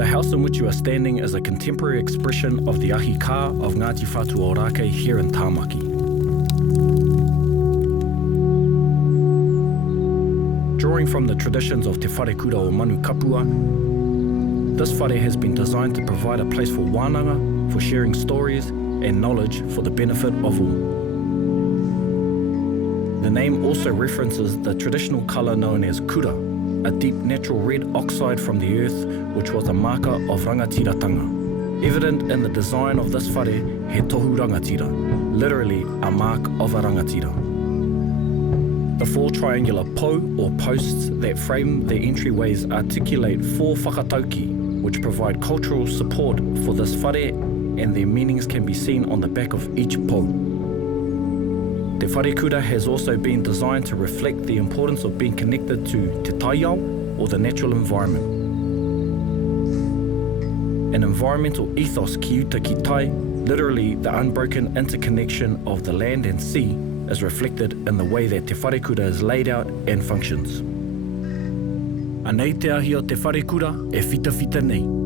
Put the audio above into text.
The house in which you are standing is a contemporary expression of the ahi ka of Ngāti Whātua Ōrākei here in Tāmaki. Drawing from the traditions of Te Wharekura o Manu Kapua, this whare has been designed to provide a place for wānanga, for sharing stories and knowledge for the benefit of all. The name also references the traditional colour known as kura, a deep natural red oxide from the earth which was a marker of rangatiratanga. Evident in the design of this whare he tohu rangatira, literally a mark of a rangatira. The four triangular po or posts that frame the entryways articulate four whakatauki which provide cultural support for this whare, and their meanings can be seen on the back of each po. Te Wharekura has also been designed to reflect the importance of being connected to te taiao, or the natural environment. An environmental ethos ki uta ki tai, literally the unbroken interconnection of the land and sea, is reflected in the way that Te Wharekura is laid out and functions. Anei te ahi o Te Wharekura e whita whita nei.